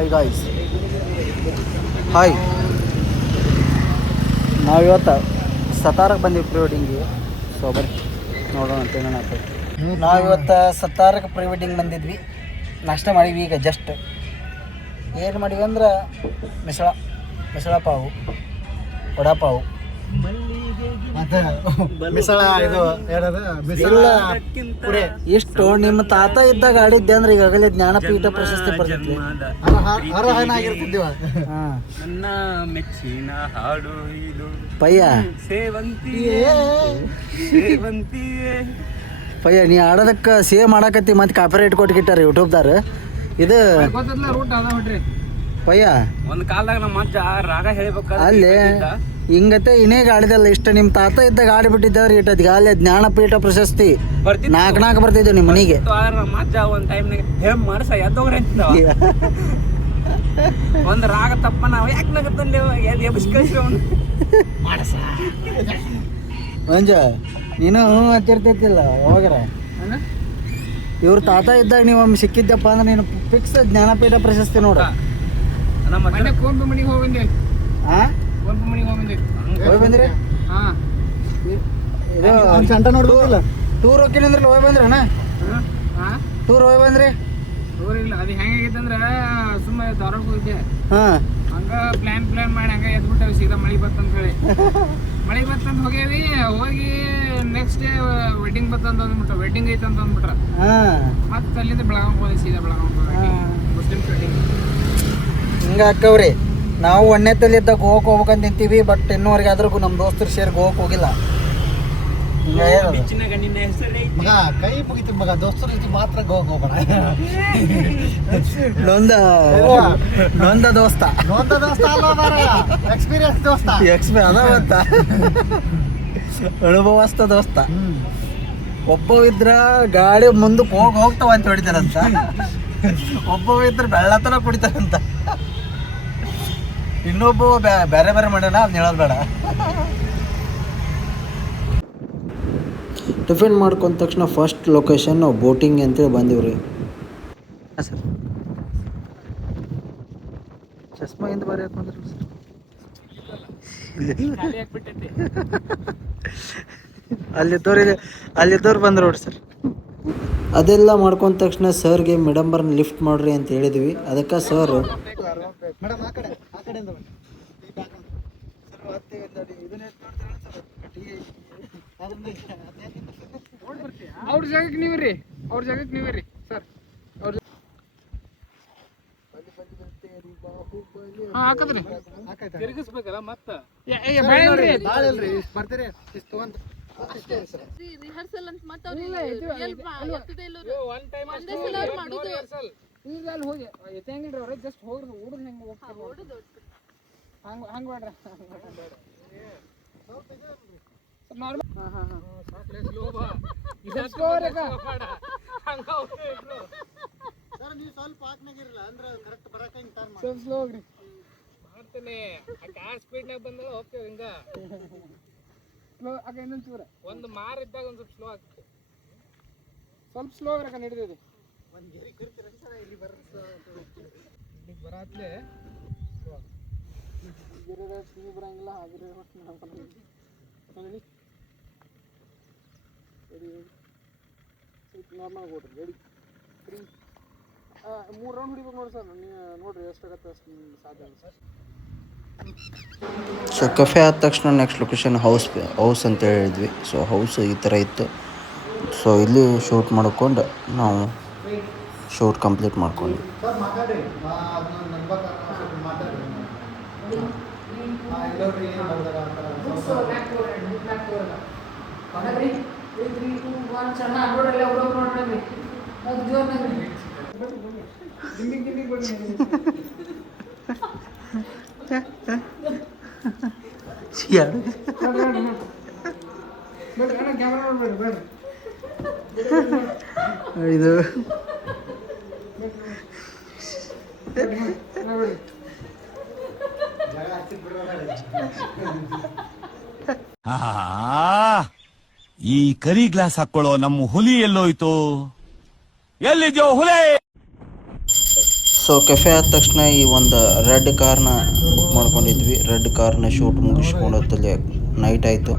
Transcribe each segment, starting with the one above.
Hi guys, hi. ನಾವಿವತ್ತು ಸತಾರಕ್ಕೆ ಬಂದೀವಿ pre ವೆಡ್ಡಿಂಗಿಗೆ. So ಬರ್ರಿ ನೋಡೋಣ ಅಂತ ಏನಾಯ್ತು. ನಾವಿವತ್ತು ಸತಾರಕ್ಕೆ ಪ್ರೀ ವೆಡ್ಡಿಂಗ್ ಬಂದಿದ್ವಿ. ನಾಷ್ಟ ಮಾಡೀವಿ ಈಗ ಜಸ್ಟ್. ಏನು ಮಾಡೀವಿ ಅಂದ್ರೆ ಮಿಸಳ ಪಾವು, ವಡಾಪಾವು, ಮಿಸಳ ಇದು ಎಷ್ಟು ನಿಮ್ಮ ತಾತ ಇದ್ದಾಗ ಆಡಿದ್ದೆ ಅಂದ್ರೆ ಈಗಾಗಲೇ ಜ್ಞಾನಪೀಠ ಪ್ರಶಸ್ತಿ ಬರ್ತಿದ್ವಿ. ನನ್ನ ಮೆಚ್ಚಿನ ಹಾಡು ಇದು ಪಯ್ಯ ಪಯ್ಯ ನೀ ಆಡೋದಕ್ಕೆ ಸೇವ್ ಮಾಡಾಕತ್ತಿ ಮತ್ತೆ ಕಾಪಿರೈಟ್ ಕೊಟ್ಗಿಟ್ಟಾರ ಯೂಟ್ಯೂಬ್ದಾರ. ಇದು ಪಯ್ಯ ಒಂದ್ ಕಾಲದಾಗ ನಮ್ಮ ಅಜ್ಜ ರಾಗ ಹೇಳ್ಬೇಕಾದ್ರೆ ಅಲ್ಲಿ ಹಿಂಗತೆ ಇನ್ನೇಗ ಆಡಿದಲ್ಲ. ಇಷ್ಟ ನಿಮ್ಮ ತಾತ ಇದ್ದಾಗ ಆಡಿಬಿಟ್ಟಿದ್ದಾರೆ ಇಟ್ಟದ ಅಲ್ಲೇ ಜ್ಞಾನಪೀಠ ಪ್ರಶಸ್ತಿ ನಾಲ್ಕು ಬರ್ತಿದ್ವು ನಿಮ್ಮ ಮನೆಗೆ. ನಮ್ಮ ಅಜ್ಜ ಒಂದ್ ಟೈಮ್ನಾಗ ಹೇಮ್ ಮಾಡ್ಸ ಎದ್ದೋಗ್ರಿ ಅಂತ ಒಂದ್ ರಾಗ ತಪ್ಪ ನಾವು ಯಾಕೆ ನಗತ್ತಂದೇವ ಮಾಡಸ ಮಂಜ ನೀನು ಹಚ್ಚಿರ್ತೈತಿಲ್ಲ ಯಾವಾಗಾರ. ಇವ್ರ ತಾತ ಇದ್ದಾಗ ನೀವು ಒಮ್ಮೆ ಸಿಕ್ಕಿದ್ದಪ್ಪ ಅಂದ್ರೆ ನೀನು ಫಿಕ್ಸ್ ಜ್ಞಾನಪೀಠ ಪ್ರಶಸ್ತಿ ನೋಡ. ನಮ್ಮ ಕೋಂಬಿ ಮನಿಗೆ ಹೋಗಿ ಹೋಗಿ ಬಂದ್ರಿ ಟೂರ್ ಹೋಗ್ತೀನಿ ಅಂದ್ರೆ ಹೋಗಿ ಬಂದ್ರಿ ಅಣ್ಣ? ಟೂರ್ ಹೋಗಿ ಬಂದ್ರಿ? ಟೂರ್ ಇಲ್ಲ, ಅದು ಹೆಂಗಾಗೈತೆ ಅಂದ್ರೆ ಸುಮ್ಮನೆ ಧಾರವಾಡ ಹೋಗಿದ್ದೆ. ಹಂಗ ಪ್ಲಾನ್ ಮಾಡಿ ಹಂಗ ಎದ್ಬಿಟ್ಟೇವಿ. ಸೀದಾ ಮಳಿ ಬತ್ತಂತ ಹೇಳಿ ಮಳಿ ಬತ್ತಂತ ಹೋಗ್ಯಾವಿ. ಹೋಗಿ ನೆಕ್ಸ್ಟ್ ಡೇ ವೆಡ್ಡಿಂಗ್ ಬತ್ತಂತ ಅಂದ್ಬಿಟ್ರ, ವೆಡ್ಡಿಂಗ್ ಐತೆ ಅಂತ ಅಂದ್ಬಿಟ್ರ. ಮತ್ತೆ ಅಲ್ಲಿಂದ ಬೆಳಗಾವ್ ಹೋಗಿ ಸೀದಾ ಬೆಳಗಾವ್ ಮುಸ್ಲಿಮ್ಸ್ ವೆಡ್ಡಿಂಗ್. ಹಿಂಗ ಹಾಕವ್ರಿ. ನಾವು ಒಣ್ಣೆತ್ತಲ್ಲಿದ್ದ ಗೋವಾಕ್ ಹೋಗ್ಬೇಕಂತ ನಿಂತೀವಿ. ಬಟ್ ಇನ್ನೂವರೆಗೆ ಆದ್ರೂ ನಮ್ಮ ದೋಸ್ತರು ಸೇರಿ ಗೋವಾಕ್ ಹೋಗಿಲ್ಲ. ಮಗ ಕೈ ಮುಗಿತು ಮಗ, ದೋಸ್ತರು ಇದು ಮಾತ್ರ ಗೋವಾಕ್ ಹೋಗೋಣ. ನೊಂದ ದೋಸ್ತ ಎಕ್ಸ್ಪೀರಿಯನ್ಸ್ ದೋಸ್ತ ಅದಾವತ್ತ ಅನುಭವಸ್ತ ದೋಸ್ತ. ಒಬ್ಬವಿದ್ರ ಗಾಡಿ ಮುಂದಕ್ಕೆ ಹೋಗ್ತಾವ ಅಂತ ಹೊಡಿತಾರಂತ, ಒಬ್ಬವಿದ್ರ ಬೆಳ್ಳತನ ಕುಡಿತಾರಂತ, ಇನ್ನೊಬ್ಬ ಬೇರೆ ಮಾಡ್ಯಾನ ಅದ್ನ ಹೇಳೋದು ಬೇಡ. ಟಿಫಿನ್ ಮಾಡ್ಕೊಂಡ ತಕ್ಷಣ ಫಸ್ಟ್ ಲೊಕೇಶನ್ ನಾವು ಬೋಟಿಂಗ್ ಅಂತೇಳಿ ಬಂದೀವ್ರಿ. ಸರ್ ಚಸ್ಮಾ ಹಿಂದೆ ಬಾರಿ ಹಾಕೊಂಡ್ರಿ ಸರ್. ಅಲ್ಲಿದ್ದವ್ರು ಬಂದ್ರು ನೋಡಿ ಸರ್. ಅದೆಲ್ಲ ಮಾಡ್ಕೊಂಡ ತಕ್ಷಣ ಸರ್ಗೆ ಮೇಡಂಬರ್ನ ಲಿಫ್ಟ್ ಮಾಡ್ರಿ ಅಂತ ಹೇಳಿದ್ವಿ. ಅದಕ್ಕೆ ಸರ್ ಅವ್ರ ಜಾಗಕ್ಕೆ ನೀವ್ರಿ ಸರ್. ಹಾಕದ್ರಿ ತಿರುಗಿಸ್ಬೇಕಲ್ಲ ಮತ್ತೆ ಬರ್ತೀರಿ ಇಷ್ಟು ಒಂದು ರಿಹರ್ಸಲ್ ಅಂತ ಮತ್ತೆ ಒನ್ ಟೈಮ್ ಮಾಡೋದು. ಈಗ ಅಲ್ಲಿ ಹೋಗಿ ಎತ್ತಂಗಿಲ್ರಿ ಅವ್ರೆ, ಜಸ್ಟ್ ಹೋಗ್ರಿ ಹುಡುಗ ಹೆಂಗೆ ಹೋಗ್ತಾರೆ ಹಂಗೆ ಬೇಡ್ರಿ. ಒಂದು ಮಾರ್ ಇದ್ದಾಗ ಒಂದು ಸ್ವಲ್ಪ ಸ್ಲೋ ಆಗ್ತದೆ. ಸ್ವಲ್ಪ ಸ್ಲೋ ಆಗ್ರಕ ಹಿಡಿದಿದೆ ಬರತ್ಲೆ ಬರಂಗಿಲ್ಲ. ಹಾಗೆ ನಾರ್ಮಲ್ ಕೊಡ್ರಿ. ರೆಡಿ 3 ರೌಂಡ್ ಹಿಡಿಬೇಕು ನೋಡಿ ಸರ್. ನೀವು ನೋಡ್ರಿ ಎಷ್ಟಾಗತ್ತೆ ಅಷ್ಟು ಸಾಧ್ಯ ಸರ್. ಸೊ ಕೆಫೆ ಆದ ತಕ್ಷಣ ನೆಕ್ಸ್ಟ್ ಲೊಕೇಶನ್ ಹೌಸ್ ಅಂತ ಹೇಳಿದ್ವಿ. ಸೊ ಹೌಸ್ ಈ ಥರ ಇತ್ತು. ಸೊ ಇಲ್ಲಿ ಶೂಟ್ ಮಾಡ್ಕೊಂಡು ನಾವು ಶೂಟ್ ಕಂಪ್ಲೀಟ್ ಮಾಡ್ಕೊಂಡ್ವಿ. ಇದು ಈ ಕರಿ ಗ್ಲಾಸ್ ಹಾಕೊಳ್ಳೋ ನಮ್ಮ ಹುಲಿ ಎಲ್ಲೋಯ್ತು? ಎಲ್ಲಿದ್ಯೋ ಹುಲಿ? ಸೊ ಕೆಫೆ ಆದ ತಕ್ಷಣ ಈ ಒಂದು ರೆಡ್ ಕಾರ್ನ ಬುಕ್ ಮಾಡ್ಕೊಂಡಿದ್ವಿ. ರೆಡ್ ಕಾರ್ನ ಶೂಟ್ ಮುಗಿಸ್ಕೊಂಡು ಹೊತ್ತಲ್ಲಿ ನೈಟ್ ಆಯಿತು.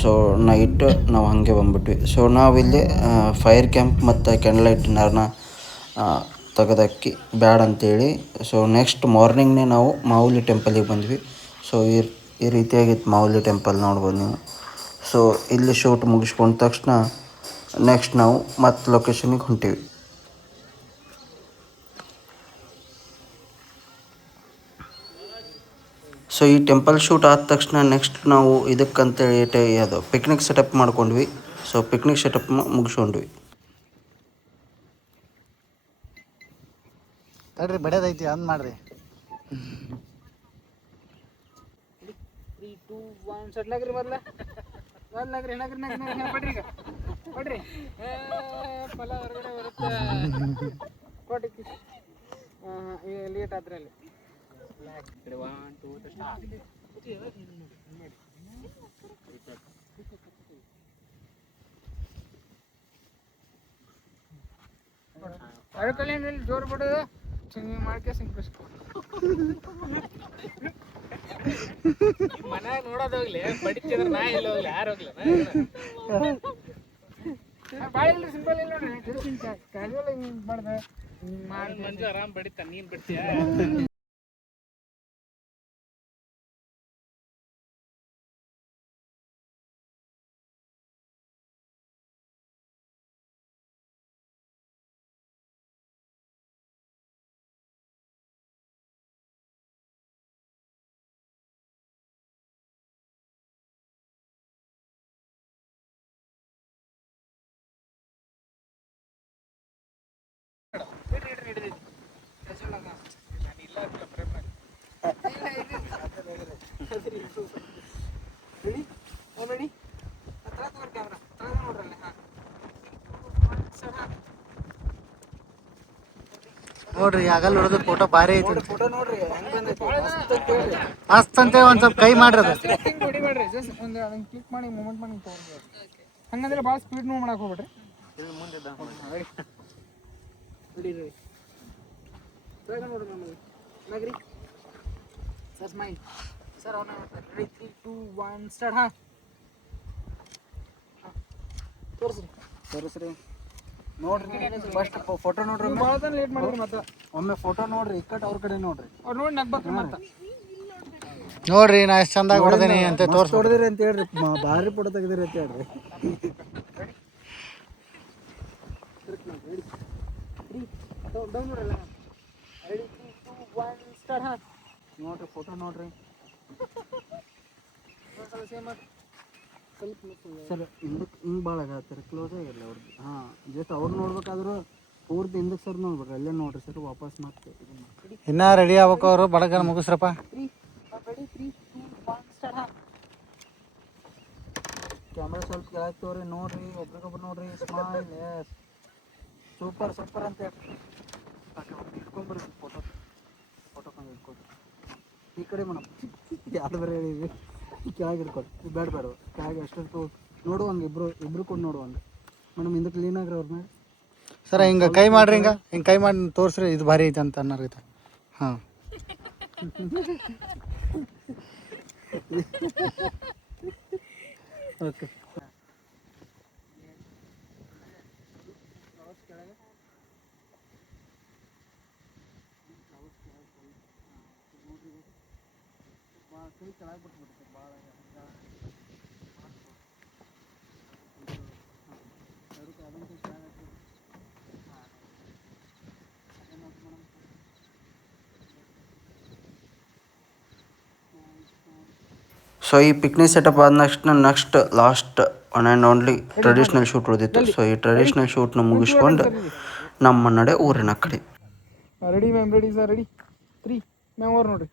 ಸೊ ನೈಟ್ ನಾವು ಹಾಗೆ ಬಂದ್ಬಿಟ್ವಿ. ಸೊ ನಾವಿಲ್ಲಿ ಫೈರ್ ಕ್ಯಾಂಪ್ ಮತ್ತು ಕ್ಯಾಂಡಲ್ ಲೈಟ್ ಡಿನ್ನರ್ನ ತೆಗೆದಕ್ಕಿ ಬ್ಯಾಡ್ ಅಂತೇಳಿ ಸೊ ನೆಕ್ಸ್ಟ್ ಮಾರ್ನಿಂಗ್ನೇ ನಾವು ಮಾವುಲಿ ಟೆಂಪಲಿಗೆ ಬಂದ್ವಿ. ಸೊ ಈ ರೀತಿಯಾಗಿತ್ತು ಮಾವುಲಿ ಟೆಂಪಲ್ ನೋಡ್ಬೋದು ನೀವು. ಸೊ ಇಲ್ಲಿ ಶೂಟ್ ಮುಗಿಸ್ಕೊಂಡ ತಕ್ಷಣ ನೆಕ್ಸ್ಟ್ ನಾವು ಮತ್ತೆ ಲೊಕೇಶನಿಗೆ ಹೊಂಟೀವಿ. ಸೊ ಈ ಟೆಂಪಲ್ ಶೂಟ್ ಆದ ತಕ್ಷಣ ನೆಕ್ಸ್ಟ್ ನಾವು ಇದಕ್ಕಂತೇಳಿ ಅದು ಪಿಕ್ನಿಕ್ ಸೆಟಪ್ ಮಾಡ್ಕೊಂಡ್ವಿ. ಸೊ ಪಿಕ್ನಿಕ್ ಸೆಟಪ್ ಮುಗಿಸ್ಕೊಂಡ್ವಿ. ತಡ್ರಿ ಬಡಿಯೋದೈತಿ ಅಂದ್ ಮಾಡ್ರಿ. 3, 2, 1 ಸಡ್ಲಾಗ್ರಿ ಮೊದಲ ಪಡ್ರಿ ಈಗ ಪಡ್ರಿ ಫಲ ಹೊರಗಡೆ ಬರುತ್ತೆ ಕೊಡಿ ಲೇಟ್ ಆದ್ರಲ್ಲಿ 1, 2 ಅಳ್ಕಲ್ಲಿ ಜೋರು ಬಿಡೋದು ಹಿಂಗೆ ಮಾಡ್ಕೆ ಸಿಂಪಿಸ್ಕೊ ಮನ್ಯಾಗ ನೋಡೋದು ಹೋಗ್ಲಿ ಬಡಿತಿದ್ರೆ ನಾ ಎಲ್ಲ ಹೋಗ್ಲಿ ಯಾರು ಹೋಗ್ಲಿ ಭಾಳ ಇಲ್ರಿ ಸಿಂಪಲ್ ಇಲ್ಲ ನೋಡ್ರಿ ಕ್ಯಾಶುವಲ್ ಹಿಂಗೆ ಮಾಡ್ದೆ ಮಾಡಿ ಮಂಜು ಆರಾಮ್ ಬಡಿತ ನೀನು ಬಿಡ್ತೀಯ. ನೋಡ್ರಿ ಆಗಲ್ಲ ನೋಡೋದು ಫೋಟೋ ಭಾರಿ ಐತಿ. ಫೋಟೋ ನೋಡ್ರಿ ಹೆಂಗ್ ಬಂದೈತಿ ಮಸ್ತ್ ಅಂತ ಒಂದ್ ಸ್ವಲ್ಪ ಕೈ ಮಾಡ್ರಿ ಅದು. ಹೊಡಿಬೇಡ್ರಿ ಜಸ್ಟ್ ಒಂದು ಅದನ್ನ ಕ್ಲಿಕ್ ಮಾಡಿ ಮೂಮೆಂಟ್ ಮಾಡಿ ತಗೊಂಡ್ರಿ. ಹಂಗಂದ್ರೆ ಭಾಳ ಸ್ಪೀಡ್ ಮೂವ್ ಮಾಡಕ್ಕೆ ಹೋಗ್ಬೇಡ್ರಿ. ಹಿಡೀರಿ ಬೇಗ ನೋಡ್ರಿ ನಮಗೆ ನಗರಿ ಸರ್ ಸ್ಮೈಲ್ ಸರ್ ಅವನ 3, 2, 1 ಸ್ಟಾರ್ಟ್. ಹಾಂ ತೋರಿಸ್ರಿ ನೋಡ್ರಿ ಫಸ್ಟ್ ಫೋಟೋ ನೋಡ್ರಿ. ಭಾಳ ತನ ಲೇಟ್ ಮಾಡಿದ್ರಿ ಮತ್ತೆ ಒಮ್ಮೆ ಫೋಟೋ ನೋಡ್ರಿ ಇಕ್ಕಟ್ ಅವ್ರ ಕಡೆ ನೋಡ್ರಿ. ಅವ್ರು ನೋಡಿ ನಗ್ಬೇಕ್ರಿ ಮತ್ತೆ ನೋಡ್ರಿ ನಾ ಎಷ್ಟು ಚಂದಾಗಿ ಹೊಡೆದೇನಿ ಅಂತ ತೋರ್ಸಿ ಹೊಡೆದಿರಿ ಅಂತ ಹೇಳ್ರಿ. ಭಾರಿ ಫೋಟೋ ತೆಗೆದಿರಿ ಅಂತ ಹೇಳ್ರಿ. ನೋಡ್ರಿ ಫೋಟೋ ನೋಡ್ರಿ ಸರ್. ಹಿಂದಕ್ಕೆ ಹಿಂಗೆ ಭಾಳ ಆಗತ್ತಾರೆ ಕ್ಲೋಸ್ ಆಗಿರಲಿ ಅವ್ರದ್ದು. ಹಾಂ ಜಸ್ಟ್ ಅವ್ರು ನೋಡ್ಬೇಕಾದ್ರೂ ಪೂರ್ತಿ ಹಿಂದಕ್ಕೆ ಸರ್ ನೋಡ್ಬೇಕು. ಅಲ್ಲೇ ನೋಡ್ರಿ ಸರ್ ವಾಪಸ್ ಮತ್ತೆ ಇನ್ನ ರೆಡಿ ಆಗ್ಬೇಕು ಅವರು ಬಡಗನ ಮುಗಿಸ್ರಪ್ಪ. ಕ್ಯಾಮ್ರಾ ಸ್ವಲ್ಪ ಕೆಳಗೆ ತೋರಿ ನೋಡ್ರಿ ಒಬ್ರಿಗೊಬ್ರು ನೋಡ್ರಿ. ಸ್ಮೈಲ್ ಎಸ್ ಸೂಪರ್ ಸೂಪರ್ ಅಂತ ಇಟ್ಕೊಂಡ್ಬರ್ರಿ ಫೋಟೋ ಇಟ್ಕೊಡ್ರಿ. ಈ ಕಡೆ ಮೇಡಮ್ ಯಾವ್ದು ಬೇರೆ ಹೇಳಿದ್ವಿ ಕೆಳಗೆ ಇಟ್ಕೊಡ್ರಿ. ಬೇಡ ಕೆಳಗೆ ಅಷ್ಟು ನೋಡುವಂಗೆ ಇಬ್ರು ಕೂಡ ನೋಡುವಂಗೆ ಮೇಡಮ್. ಹಿಂದಕ್ಕೆ ಕ್ಲೀನ್ ಆಗ್ರಿ ಅವ್ರ ಮೇಲೆ ಸರ್. ಹಿಂಗೆ ಕೈ ಮಾಡ್ರಿ, ಹಿಂಗೆ ಕೈ ಮಾಡಿ ತೋರಿಸ್ರಿ ಇದು ಭಾರಿ ಐತೆ ಅಂತ ಅನ್ನೋರ್ಗೈತೆ. ಹಾಂ ಓಕೆ. ಸೊ ಈ ಪಿಕ್ನಿಕ್ ಸೆಟಪ್ ಆದ next last one and only traditional shoot ಉಳಿದಿತ್ತು. ಸೊ ಈ ಟ್ರೆಡಿಷ್ನಲ್ ಶೂಟ್ನ ಮುಗಿಸ್ಕೊಂಡು ನಮ್ಮ ನಡೆ ಊರಿನ ಕಡೆ. Ready ma'am ready sir ready 3 ma'am ಅವ್ರು ನೋಡ್ರಿ